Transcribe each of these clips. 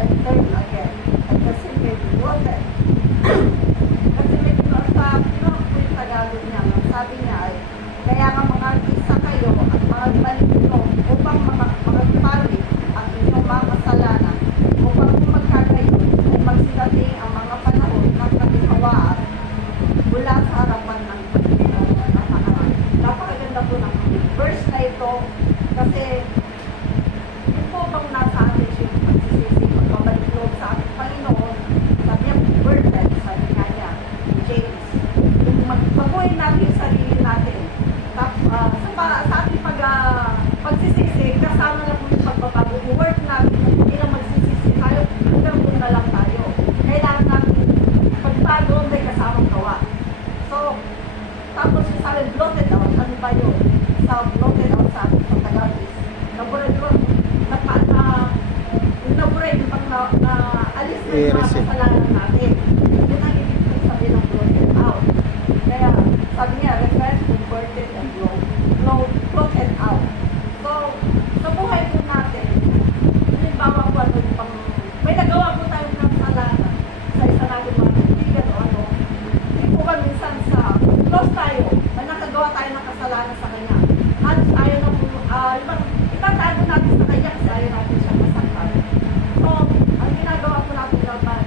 and turn again. At kasi may bloated. Kasi may sa yung Tagalog niya, sabi niya ay, kaya nga mga artista kayo at mga balito upang magpalit ang inyong mga kasalanan, upang kung magkagayon ay magsigating ang mga panahon ng kaginhawaan mula sa harapan ng nakaraan. Napakaganda po ng verse na ito kasi yun po bang nasa atin yung pagsisisi, magbabalik loob sa ating Panginoon. Sabi niya, burden, sabi nga niya, James. Yung magbabuhin natin yung sarili natin. Sa ating pagsisisi, kasama na po yung pagbabago. I-work natin, hindi lang magsisisi tayo, hanggang doon na lang tayo. Kailangan natin, pagbago, may kasamang gawa. So, tapos yung sabi, bloated out, ano ba yun? Sa bloated out sa ating pagtagalog. Naburay yun, naburay yung pag alis na yung mga kasalanan natin. Yun ang ibig sabihin ng bloated out. Kaya, sabi niya, refresh, converted, and bloated out. So, sa buhay po natin, halimbawa po ano yung may nagawa po tayong kasalanan sa isa natin mga kaibigan o ano, hindi po ba minsan sa close tayo, may nakagawa tayo ng kasalanan sa kanya. At tayo na po, itatago natin sa kanya kasi ayaw natin siya masaktan. So, ang ginagawa po natin naman,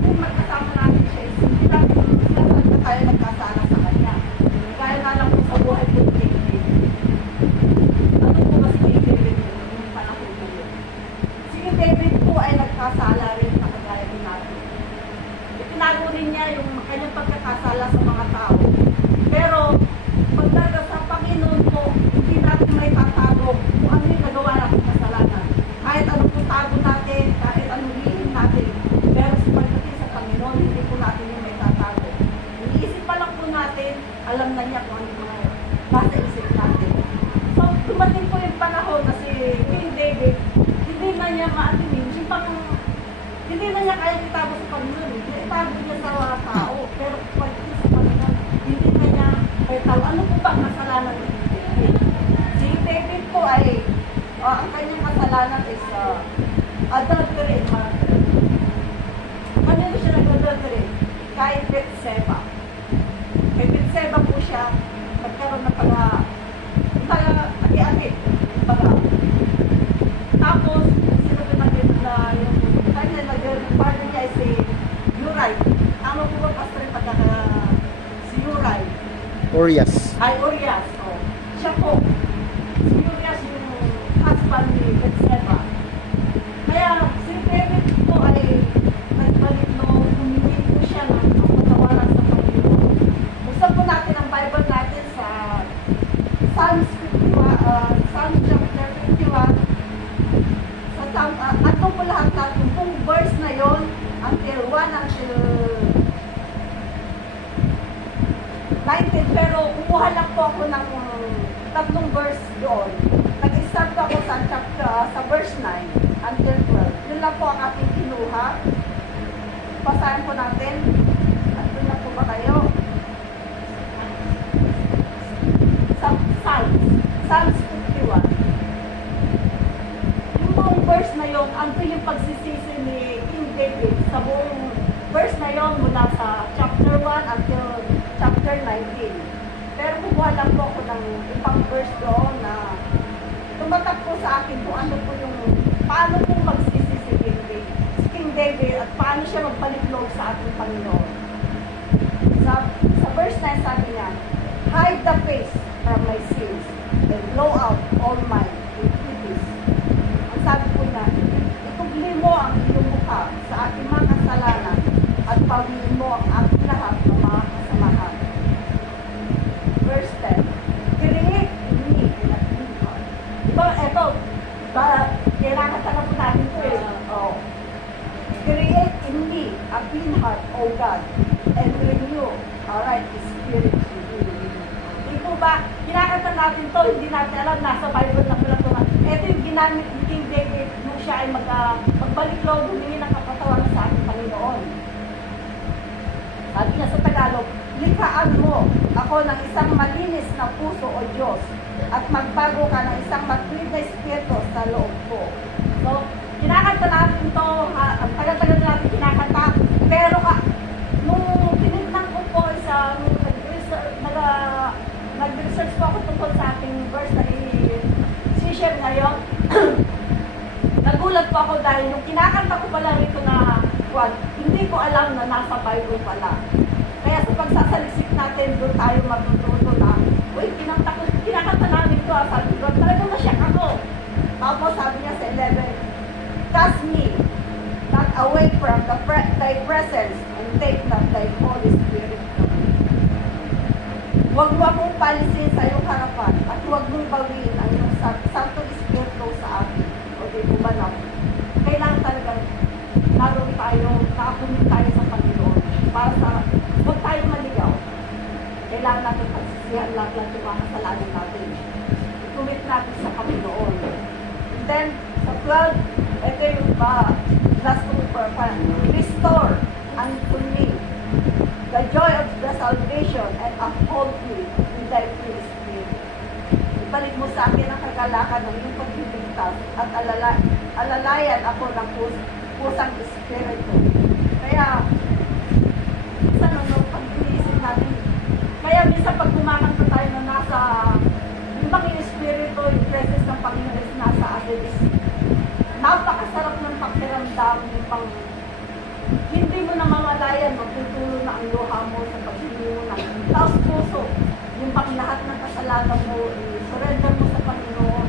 kung magkasama natin siya, hindi natin na tayo nagkasala sa kanya. Kaya na lang po sa buhay po ni David. Ano po ba si David yung panahon na yun? Si David po ay nagkasala rin sa kagaya din natin. Itinago rin niya yung kanyang pagkakasala sa mga tao. Pero, pagdaga sa Panginoon po, hindi natin may tatago kung ano yung nagawa natin kasalanan. Kahit anong tago natin, kahit anong lihim natin. Pero sa pagdating sa Panginoon, hindi po natin yung may tatago. Iniisip pa lang po natin, alam na niya kung ano yung mga nasa isip natin. So, dumating po yung panahon na si King David, hindi na niya maatinin, hindi na niya kaya itago sa Panginoon. Itago niya sa tao. Pero pagdating sa Panginoon, hindi na niya kaya tao. Ano po ba ang kasalanan ni David? Si David po ay, ang kanyang kasalanan is adultery and murder. Kanino siya nag-adultery? Kay Bethsheba. Kay Bethsheba po siya nagkaroon ng pag-ati-ati. Tapos, sinabi natin na yung kanya nag-partner niya ay si Uriah. Ano po ba pastor yung si Uriah? Urias. Ay, Urias. Oh. Siya po. Si Urias yung husband ni Bethsheba. Kaya si David po ay nagbalik no, humingi po siya ng patawaran sa Panginoon. Buksan po natin ang Bible natin sa Psalms 51, Psalm chapter 51. Ato po lahat natin kung verse na yon until 1 until 19, pero kumuha lang po ako ng tatlong verse doon. Nag-start po ako sa verse 9 until 12. Yun lang po ang ating kinuha. Basahin po natin. At doon na po ba kayo? Psalms 51. Yung buong verse na yun, ang yung pagsisisi ni King David sa buong verse na yun mula sa chapter 1 until chapter 19. Pero kumuha lang po ako ng ibang verse doon na tumatak po sa akin kung ano po yung paano po magsisi si King David at paano siya magpalitlog sa ating Panginoon. Sa verse 9 sabi niya, hide the face from my sins and blow out all my iniquities. Ang sabi po niya, itugli mo ang iyong mukha sa aking mga kasalanan at pawiin mo ang aking lahat ng mga kasalanan. Verse 10, create in me a clean heart. Diba, eto, kailangan talaga po natin ito eh. Oh. Create in me a clean heart, O God, and renew a right spirit within me. Hindi po ba, kinakanta natin to, hindi natin alam, nasa Bible na pala ito. Ito yung ginamit ni King David nung siya ay magbalik loob, humingi ng kapatawaran sa ating Panginoon. Sabi niya sa Tagalog, likhaan mo ako ng isang malinis na puso o Diyos at magbago ka ng isang matuwid na espiritu sa loob ko. So, kinakanta natin nagulat po ako dahil yung kinakanta ko pala rito na kwan, hindi ko alam na nasa Bible pala. Kaya sa pagsasaliksik natin, doon tayo matututo na, uy, kinakanta namin ito, sabi ko, talagang nasyak ako. Tapos sabi niya sa 11, cast me not away from thy presence and take not thy Holy Spirit from me. Huwag mo akong palisin sa iyong harapan at huwag mong bawiin ang iyong Santo Espiritu sa akin. O di po ba na? Kailangan talagang naroon tayo, nakakumit tayo sa Panginoon para sa, huwag tayo maligaw. Kailangan natin pagsisihan lahat ng mga kasalanan natin. I-commit natin sa Panginoon. And then, sa 12, ito yung last kong purpose. Restore unto me the joy of the salvation and uphold me in thy free spirit. Ibalik mo sa akin ang kagalakan ng iyong pagbibigtas at alalayan ako ng pusang espiritu. Kaya, minsan pag iniisip natin, kaya minsan pag kumakanta tayo na nasa, yung bang espiritu, yung presence ng Panginoon is nasa atin is napakasarap ng pakiramdam, yung pang hindi mo na mamalayan, magtutulo na ang luha mo sa paghingi mo ng taos puso, yung pang lahat ng kasalanan mo, surrender mo sa Panginoon.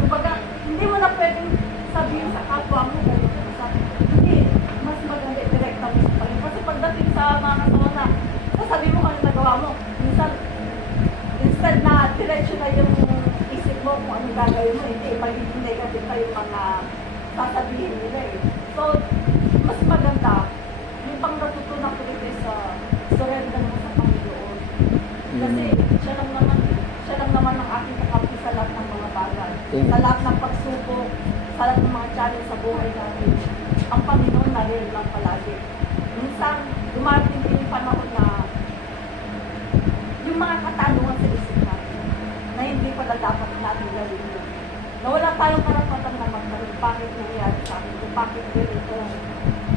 Kumbaga, hindi mo na pwedeng sabihin sa kapwa mo, hindi, mas maganda direkta mo sa Panginoon. Kasi pagdating sa mga kasalanan, sabi mo kung ano nagawa mo, minsan, instead na diretso na yung isip mo kung anong gagawin mo, hindi, magiging negative pa yung mga sasabihin nila eh. So, mas maganda, yung pang natutunan ko dito sa surrender mo sa Panginoon. Kasi siya lang naman ang aking kakampi sa lahat ng mga bagay. Sa lahat ng pagsubok, sa lahat ng mga challenge sa buhay natin. Ang Panginoon na rin lang palagi. Minsan, dumating din yung panahon na yung mga katanungan sa isip natin na hindi pala dapat natin gawin yun. Na wala tayong karapatan na magkaroon, bakit nangyari sa akin, kung bakit ganito.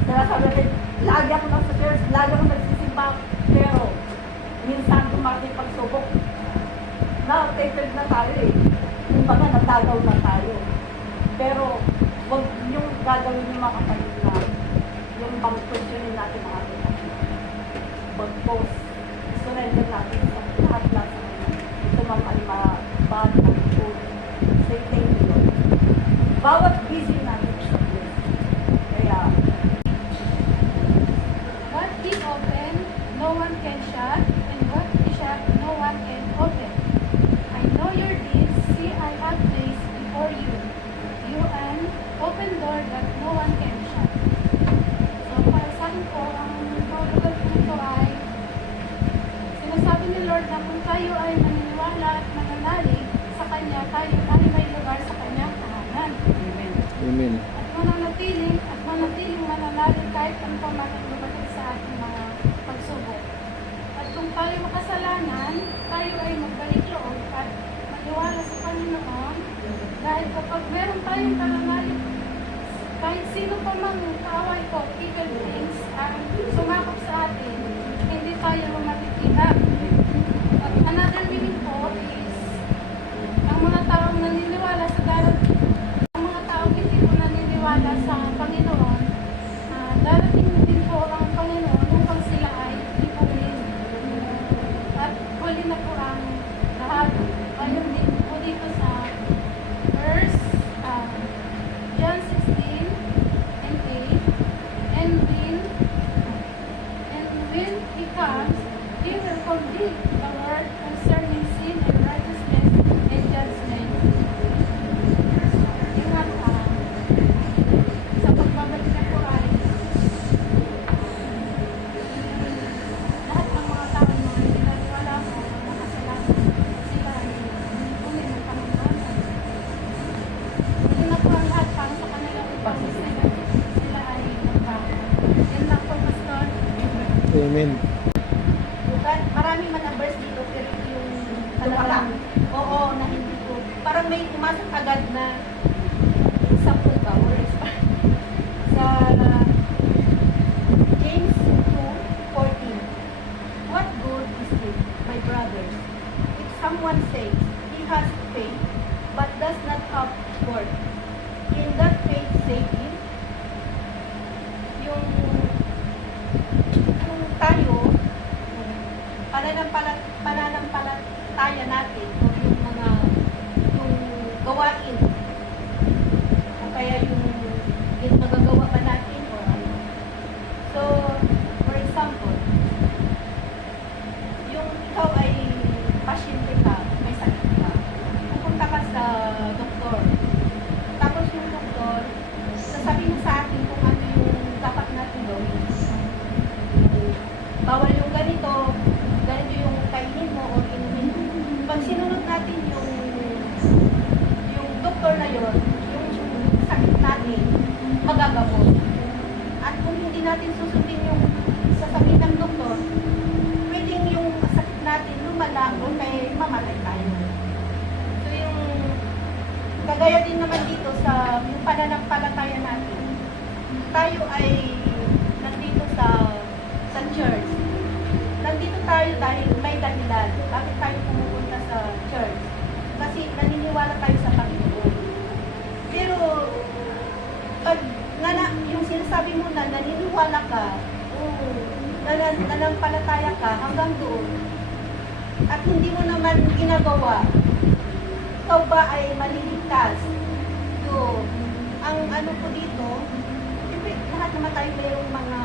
Kaya sabi rin, lagi ako nasa church, lagi ako nagsisimba, pero minsan dumating pagsubok, na-tapered na tayo eh. Kumbaga, natagaw na tayo. Pero, wag yung gagawin yung mga kapatid na yung pang-questionin natin ang ating pag-post. Surrender natin sa lahat-lahat sa mga ito mga alibaan ng food. Say thank you, Lord. Bawat busy natin sa Diyos. Kaya, what He opened, no one can shut, and what He shut, no one can open. I know your deeds, see I have placed before you. You an open door that no one can shut. So, para sa akin po, ang pagkagal po ito ay sinasabi ni Lord na kung tayo ay maniniwala at mananalig sa Kanya, tayo ay may lugar sa Kanyang tahanan. Amen. Amen. At manatiling mananalig kahit ano pa man ang dumating sa ating mga pagsubok. At kung tayo makasalanan, tayo ay magbalik loob at maniwala sa Panginoon. Dahil kapag meron tayong pananalig, kahit sino pa mang kaaway ko, evil things, ang sumakop sa atin, hindi tayo matitinag. At another meaning po is, ang mga taong naniniwala sa darating, ang mga taong hindi po naniniwala sa Panginoon, darating din po ang Panginoon upang sila ay ipunin. At huli na po ang lahat. Ayun din po dito sa verse John 16 and 8, and when He comes, He will complete the word concerning sin and righteousness and judgment. Ingat sa pagbabalik na po ay lahat ng mga tao na hindi naniwala mo na makasalanan sila ay ipunin ng Panginoon. Hindi na po ang lahat para sa kanilang ipag-isip sila ay magbago. Yan lang po, Pastor. Amen. Marami man ang verse dito, pero yung talagang, oo, na hindi ko, parang may pumasok agad na example ba, or sa James 2:14. What good is it, my brothers, if someone says he has faith, but does not have work? Can that faith save magagawa ba natin o ano. So, for example, yung ikaw ay pasyente ka, may sakit ka, pupunta ka sa doktor. Tapos yung doktor, sasabihin sa atin kung ano yung dapat natin gawin. Bawal yung ganito yung kainin mo o inumin mo. Pag sinunod natin yung doktor na yon, yung sakit natin, magagamot. At kung hindi natin susundin yung sasabihin ng doktor, pwedeng yung sakit natin lumala o kaya mamatay tayo. So yung kagaya din naman dito sa yung pananampalataya natin, tayo ay nandito sa church. Nandito tayo dahil may dahilan. Bakit tayo pumupunta sa church? Kasi naniniwala tayo sa Panginoon. Pero pag yung sinasabi mo na naniniwala ka, nanampalataya ka hanggang doon, at hindi mo naman ginagawa, ikaw ba ay maliligtas? So, ang ano po dito, siyempre, lahat naman tayo mayroong mga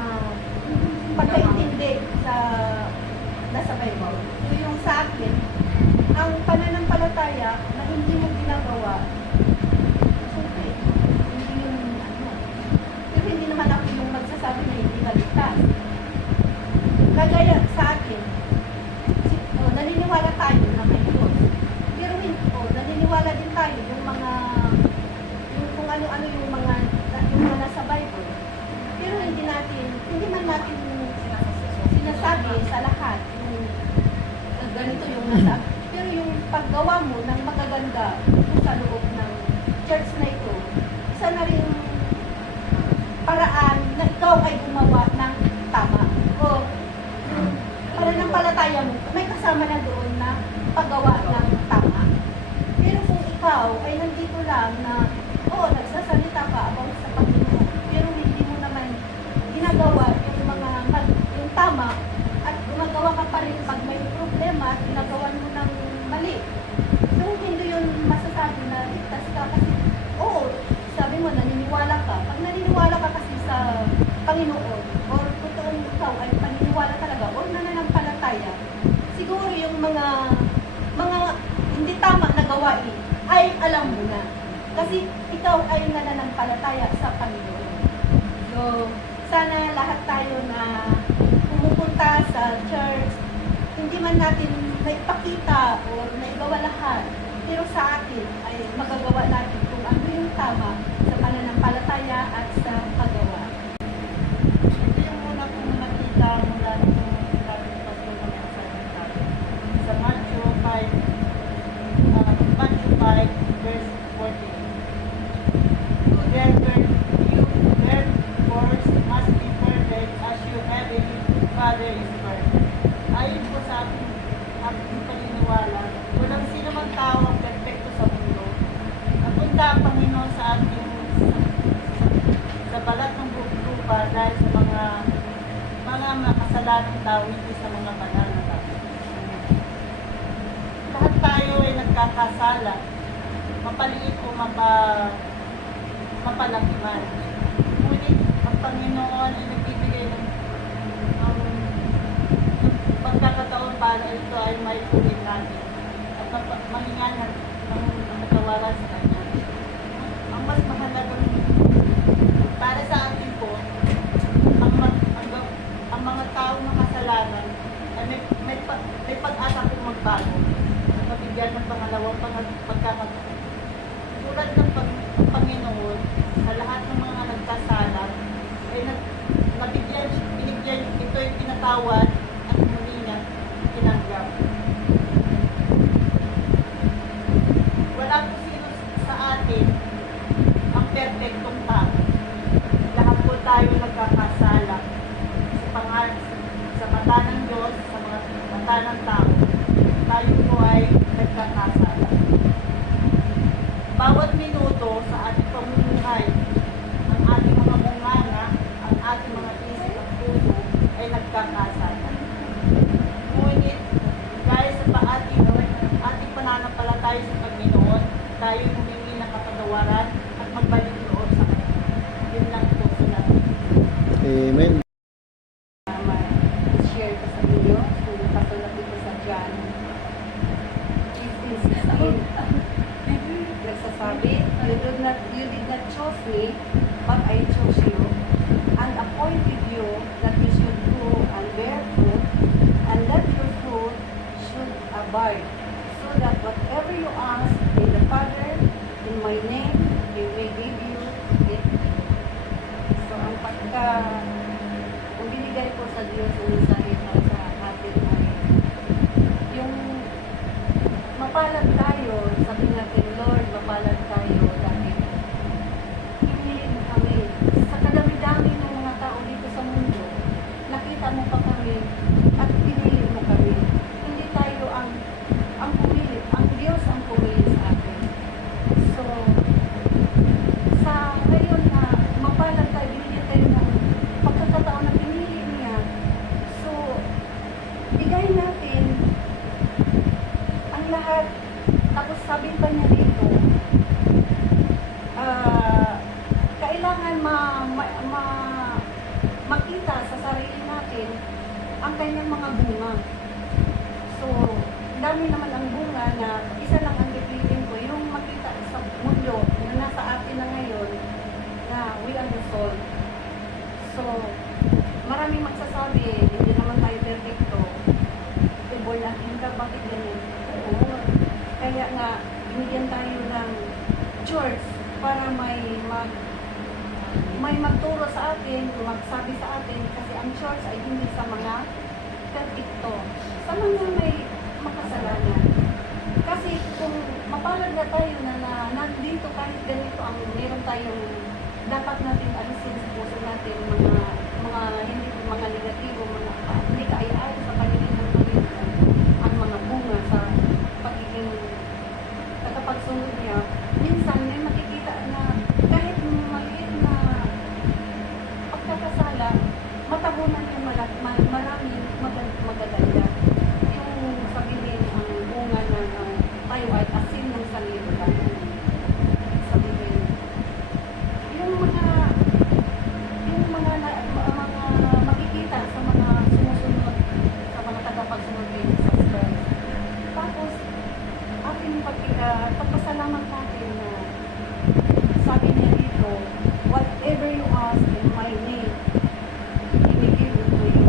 pagkaintindi sa nasa Bible. So, yung sa akin, ang pananampalataya na hindi mo ginagawa, siyempre, hindi yung ano. Pero hindi naman ako yung magsasabi na hindi kaligtas. Kagaya sa akin, naniniwala tayo na may Diyos. Pero naniniwala din tayo yung mga, yung kung ano-ano yung mga nasa Bible. Pero hindi man natin sinasabi sa lahat yung ganito yung nasa. Pero yung paggawa mo ng magaganda sa loob ng church na ito, isa na rin paraan na ikaw ay gumawa ng tama. O pananampalataya mo, may kasama na doon na paggawa ng tama. Pero kung ikaw ay nandito lang na, nagsasalita ka about sa Panginoon, pero hindi mo naman ginagawa yung tama, at gumagawa ka pa rin pag may problema at ginagawa mo ng mali. So, hindi yun masasabi na ligtas ka kasi, sabi mo, naniniwala ka. Pag naniniwala ka kasi sa Panginoon, or totoong ikaw ay paniniwala talaga, or nananampalataya, siguro yung mga hindi tama na gawain ay alam mo na. Kasi ikaw ay nananampalataya sa Panginoon. So, sana lahat tayo na pumupunta sa church, hindi man natin maipakita o naigawa lahat, pero sa atin ay magagawa natin kung ano yung tama sa pananampalataya at sa paggawa. Ito yung muna kong nakita mula nung sinabi ng pastor ng assignment natin. Sa Matthew 5, verse 14. Therefore must be perfect as you have a Father is perfect. Ayon po sa aking paniniwala, walang sino mang tao ang perfecto sa mundo. Napunta ang Panginoon sa ating sa balat ng lupa dahil sa mga makasalanang tao, hindi sa mga banal na tao. Lahat tayo ay nagkakasala, mapaliit o mapalaki man. Ngunit ang Panginoon ay nagbibigay ng pagkakataon para ito ay may tuwid natin at mahingan ng natawaran sa Kanya. Ang mas mahalagang para sa atin po, ang mga taong makasalanan ay may pag-asa kong magbago at mabigyan ng pangalawang pagkakataon. Tulad ng Panginoon, sa lahat ng mga nagkasala ay binigyan ito ay pinatawad at muli niya tinanggap. Wala po sino sa atin ang perfectong tao. Lahat po tayo nagkakasala sa mata ng Diyos, sa mga mata ng tao. Tayo po ay nagkakasala. Bawat minuto sa ating pamumuhay, ang ating mga bunganga, ang ating mga isip at puso ay nagkakasala. Ngunit, dahil sa ating pananampalataya sa Panginoon, tayo humingi ng kapatawaran at magbalik loob sa Kanya. Yun lang po. Amen. Ma-share ko sa inyo kung nakasulat dito sa John 15:16. Nagsasabi, you did not choose me, but I chose you and appointed you that you should go and bear fruit, and that your fruit should abide, so that whatever you ask in the Father, in my name, He may give you it. So, ang binigay ko sa Diyos ng mensahe para sa atin ay yung mapalad tayo, sabi natin, Lord, mapalad tayo dahil pinili mo kami. Sa kadami-dami ng mga tao dito sa mundo, nakita mo pa kami at pinili mo kami. Hindi tayo ang pumili, ang Diyos ang pumili sa atin. So, sa ngayon na mapalad tayo, binigyan tayo ng pagkakataon na pinili niya. So, bigay natin ang lahat. Tapos sabi pa niya dito, kailangan makita sa sarili natin ang kanyang mga bunga. So, dami naman ang bunga na isa lang ang pipiliin ko, yung makita sa mundo na nasa atin na ngayon na we are the soul. So, maraming magsasabi, hindi naman tayo perfecto. Born again ka, bakit ganyan? Oo. Kaya nga, binigyan tayo ng church para may magturo sa atin, magsabi sa atin, kasi ang church ay hindi sa mga perfecto, sa mga may makasalanan. Kasi kung mapalad na tayo na nandito kahit ganito ang meron tayong dapat natin alisin sa puso natin mga hindi mga negatibo, mga hindi kaaya-ayon sa paligid ng Panginoon, ang mga bunga sa pagiging katapagsunod niya. Minsan may makikita na kahit maliit na pagkakasala, matabunan niya maraming magaganda. Yung sabihin ang bunga na tayo ay asin ng sanlibutan. Sabihin, yung mga makikita sa mga sumusunod, sa mga tagapagsunod kay Jesus Christ. Tapos, ating pagpasalamat natin na sabi niya dito, whatever you ask in my name, He will give it to you.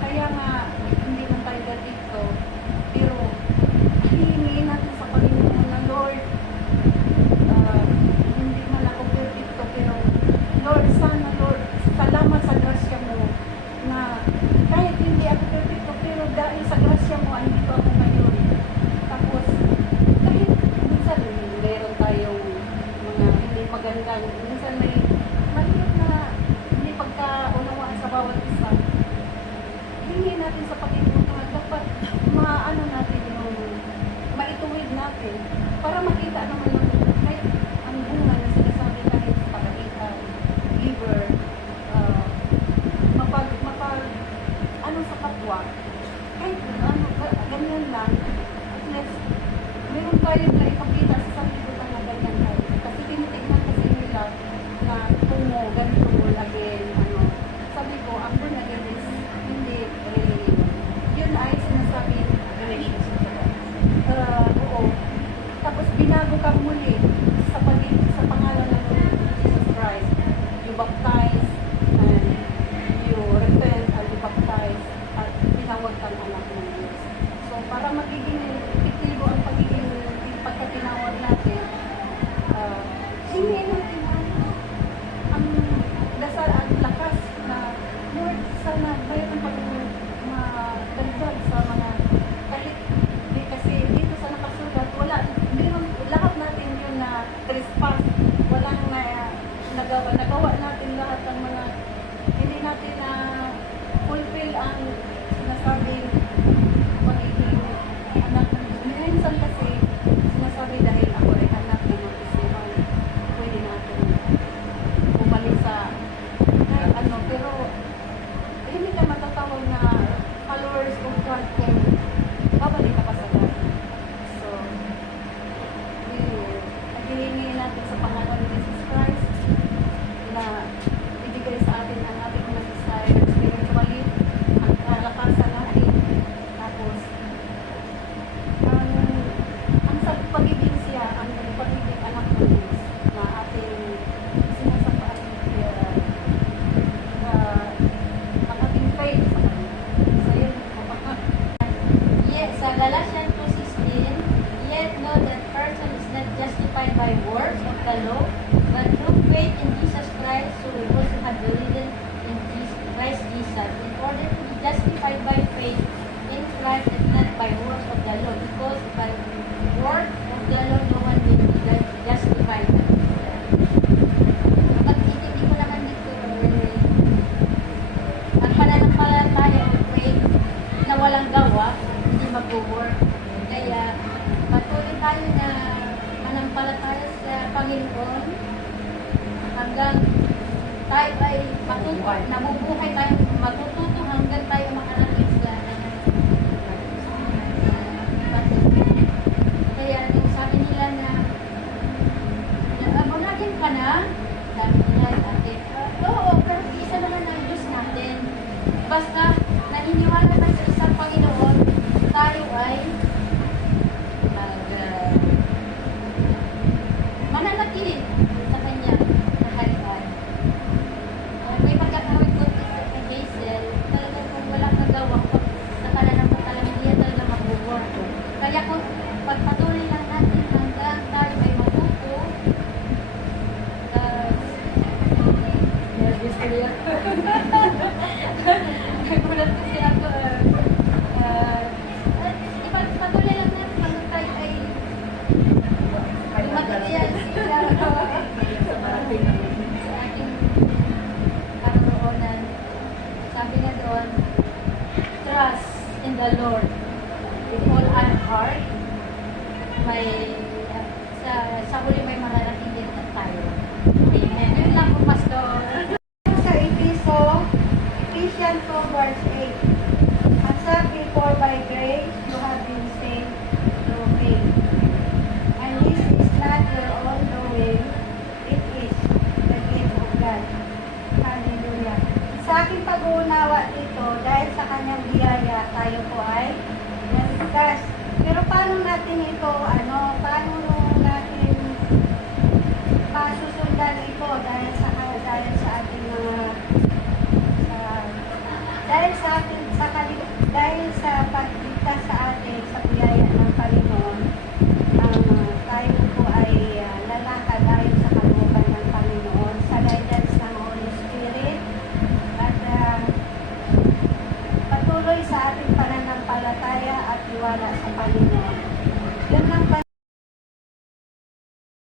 Kaya nga, hindi man tayo dito, pero hihingin natin sa Panginoon na Lord, hindi man ako perfecto, pero Lord, sana Lord, salamat sa grasya mo na kahit hindi ako perfecto, pero dahil sa grasya mo, ay dito ako ngayon. Tapos, kahit minsan meron tayong mga hindi magandang, minsan may maliit na hindi pagkaunawaan sa bawat isa. Hingin natin sa Panginoon na dapat maano natin yung maituwid natin para makita naman yung kahit ang bunga na sinasabi kahit pagkaitan, liver, ano sa kapwa, kahit ano, ganyan lang, at least, meron tayo na ipakita sa sanlibutan na ganyan tayo. Kasi tinitignan kasi nila na kung ganito mo again, ano, sabi ko, ang born again is hindi really, yun ay sinasabi, oo. Tapos binago kang muli sa pangalan ng Jesus Christ. You baptize and you repent and you baptize at tinawag kang anak ng Diyos. So para magiging epektibo ang pagkatinawag natin, hindi natin ang dasal at lakas na Lord, sana mayroon pa rin madagdag sa mga kahit kasi dito sa nakasulat, lahat natin yun na trespass, walang nagawa natin lahat ng mga hindi natin na fulfill ang sinasabing pagiging anak ng Diyos. Minsan kasi sinasabi dahil ako ay anak ng Diyos, pwede natin bumalik sa kahit ano, pero hindi ka matatawag na followers of God kung babalik ka pa sa God. So, naghihingi natin sa Panginoon Jesus Christ na ibigay sa atin tayo ay matuto, nabubuhay tayo, matututo hanggang tayo makarating sa kaya yung sabi nila na abonagin ka na, sabi nila natin, oo, pero isa naman ang Diyos natin. Basta naniniwala tayo sa isang Panginoon, tayo ay mananatili sa kanya kaharian. May pagkakawin ko kay Hazel, talagang kung wala kang gawa ko, sa pananampalataya hindi yan talaga mag-work. Kaya kung pagpatuloy lang natin hanggang tayo ay matuto, nervous ko yan. Nagulat kasi ako, ipagpatuloy lang natin hanggang tayo ay lumatiyan sila sa ating karoroonan. Sabi nga doon, trust in the Lord with all our heart. May sa huli may mararating din tayo. Amen. Yun lang po, Pastor. Sa Ephesians 2 verse 8. Ang sabi, for by grace you have been saved through faith. And this is not your own doing, it is the gift of God. Hallelujah. Sa aking pag-uunawa dito, dahil sa kanyang biyaya, tayo po ay naligtas. Pero paano natin ito,